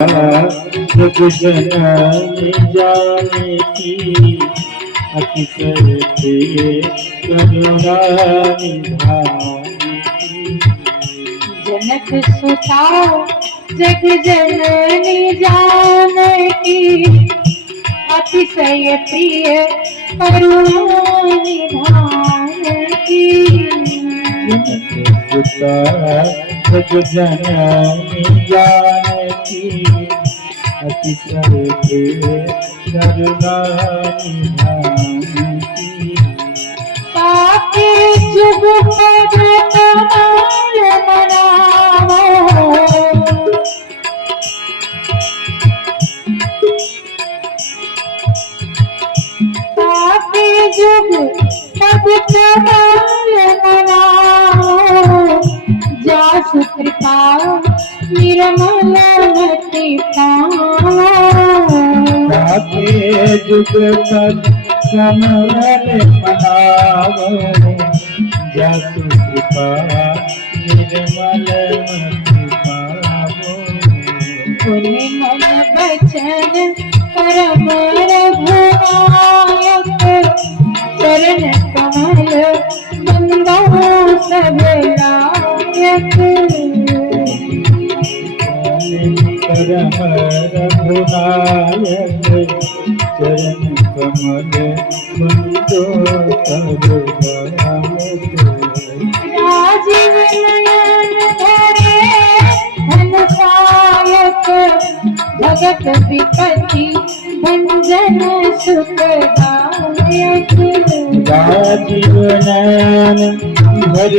जग जननी जाने की अतिशय करुणा निधाने की। जनक सुता जग जननी जाने की अतिशय प्रिय करुणा निधान की। जनक सुता जग जननी जाने की अतिशय करुणा निधान की। ताके जुग पद कमल मनावो, ताके जुग पद कमल मनावो, जासु कृपा निर्मल मति पावो। ताके जुग पद कमल मनावो, जासु कृपा निर्मल मति पावो। पुण्य मन बचन परम रघुनायक, चरण कमल बंदो सब लायक। परम रघुनायक, चरण कमल बंदो सब लायक। राजीव नयन धरे धन सायक, भगत विपत्ति भंजन सुखदायक। राजीव नयन धरे